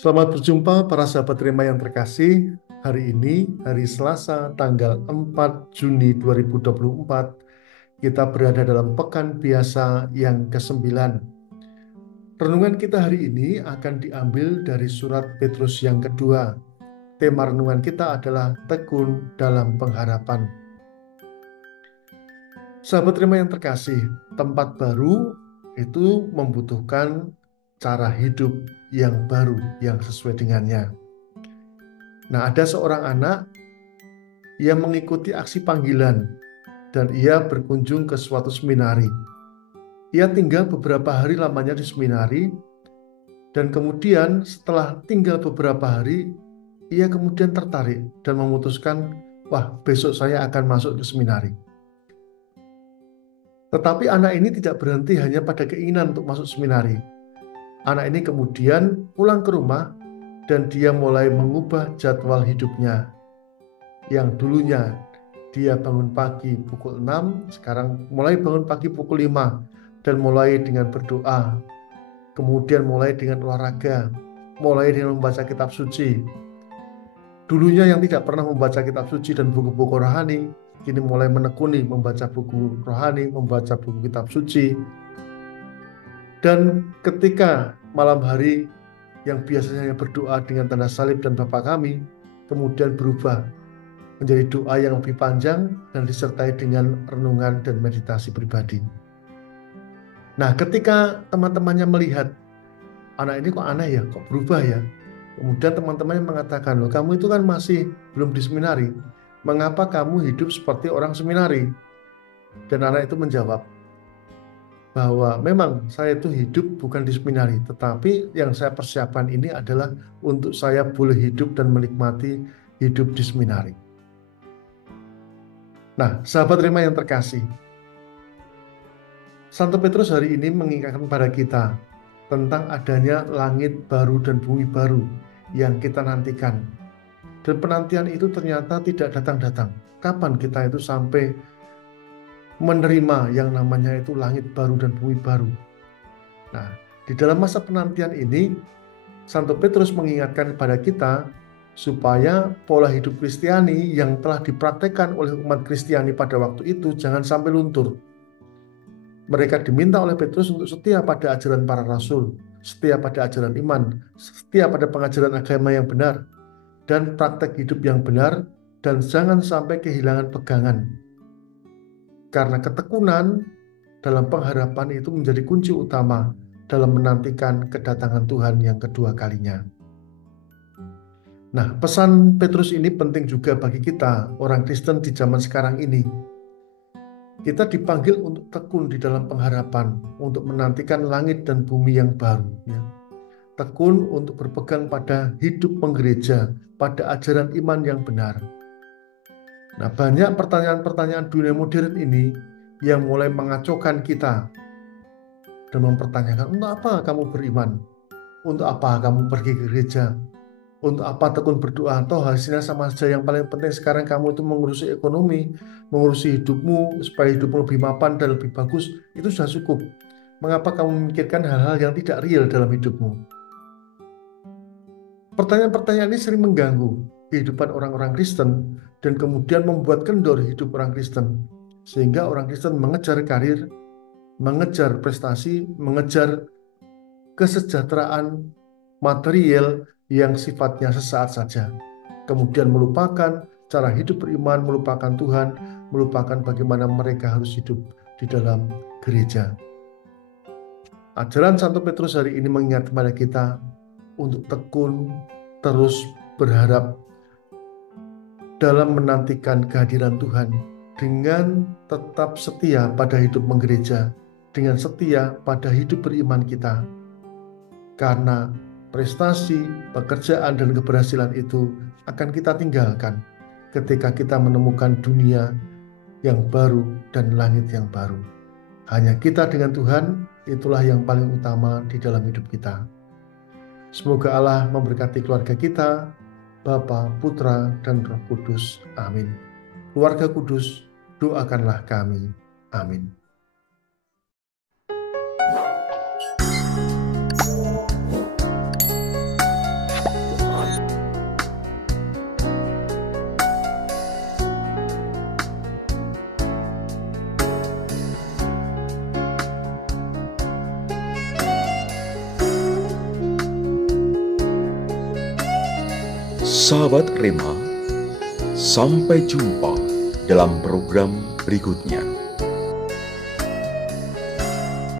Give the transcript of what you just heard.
Selamat berjumpa para sahabat Rema yang terkasih. Hari ini, hari Selasa, tanggal 4 Juni 2024, kita berada dalam pekan biasa yang ke-9. Renungan kita hari ini akan diambil dari surat Petrus yang kedua. Tema renungan kita adalah tekun dalam pengharapan. Sahabat Rema yang terkasih, tempat baru itu membutuhkan cara hidup yang baru, yang sesuai dengannya. Nah, ada seorang anak yang mengikuti aksi panggilan dan ia berkunjung ke suatu seminari. Ia tinggal beberapa hari lamanya di seminari dan kemudian setelah tinggal beberapa hari, ia kemudian tertarik dan memutuskan, wah, besok saya akan masuk ke seminari. Tetapi anak ini tidak berhenti hanya pada keinginan untuk masuk seminari. Anak ini kemudian pulang ke rumah dan dia mulai mengubah jadwal hidupnya. Yang dulunya dia bangun pagi pukul 6, sekarang mulai bangun pagi pukul 5 dan mulai dengan berdoa. Kemudian mulai dengan olahraga, mulai dengan membaca kitab suci. Dulunya yang tidak pernah membaca kitab suci dan buku-buku rohani, kini mulai menekuni membaca buku rohani, membaca buku kitab suci. Dan ketika malam hari yang biasanya berdoa dengan tanda salib dan Bapa Kami, kemudian berubah menjadi doa yang lebih panjang dan disertai dengan renungan dan meditasi pribadi. Nah, ketika teman-temannya melihat, anak ini kok aneh ya, kok berubah ya? Kemudian teman-temannya mengatakan, loh, kamu itu kan masih belum di seminari, mengapa kamu hidup seperti orang seminari? Dan anak itu menjawab bahwa memang saya itu hidup bukan di seminari, tetapi yang saya persiapkan ini adalah untuk saya boleh hidup dan menikmati hidup di seminari. Nah, sahabat Rema yang terkasih, Santo Petrus hari ini mengingatkan pada kita tentang adanya langit baru dan bumi baru yang kita nantikan. Dan penantian itu ternyata tidak datang-datang. Kapan kita itu sampai menerima yang namanya itu langit baru dan bumi baru? Nah, di dalam masa penantian ini, Santo Petrus mengingatkan kepada kita supaya pola hidup Kristiani yang telah dipraktekkan oleh umat Kristiani pada waktu itu jangan sampai luntur. Mereka diminta oleh Petrus untuk setia pada ajaran para rasul, setia pada ajaran iman, setia pada pengajaran agama yang benar, dan praktek hidup yang benar, dan jangan sampai kehilangan pegangan. Karena ketekunan dalam pengharapan itu menjadi kunci utama dalam menantikan kedatangan Tuhan yang kedua kalinya. Nah, pesan Petrus ini penting juga bagi kita, orang Kristen di zaman sekarang ini. Kita dipanggil untuk tekun di dalam pengharapan, untuk menantikan langit dan bumi yang baru. Ya. Tekun untuk berpegang pada hidup penggereja, pada ajaran iman yang benar. Nah, banyak pertanyaan-pertanyaan dunia modern ini yang mulai mengacaukan kita dan mempertanyakan, untuk apa kamu beriman? Untuk apa kamu pergi ke gereja? Untuk apa tekun berdoa? Toh hasilnya sama saja. Yang paling penting sekarang kamu itu mengurusi ekonomi, mengurusi hidupmu supaya hidupmu lebih mapan dan lebih bagus. Itu sudah cukup. Mengapa kamu memikirkan hal-hal yang tidak real dalam hidupmu? Pertanyaan-pertanyaan ini sering mengganggu kehidupan orang-orang Kristen dan kemudian membuat kendor hidup orang Kristen. Sehingga orang Kristen mengejar karir, mengejar prestasi, mengejar kesejahteraan material yang sifatnya sesaat saja. Kemudian melupakan cara hidup beriman, melupakan Tuhan, melupakan bagaimana mereka harus hidup di dalam gereja. Ajaran Santo Petrus hari ini mengingat kepada kita untuk tekun, terus berharap dalam menantikan kehadiran Tuhan dengan tetap setia pada hidup menggereja, dengan setia pada hidup beriman kita. Karena prestasi, pekerjaan, dan keberhasilan itu akan kita tinggalkan ketika kita menemukan dunia yang baru dan langit yang baru. Hanya kita dengan Tuhan, itulah yang paling utama di dalam hidup kita. Semoga Allah memberkati keluarga kita, Bapa, Putra, dan Roh Kudus. Amin. Keluarga kudus, doakanlah kami. Amin. Sahabat Rema, sampai jumpa dalam program berikutnya.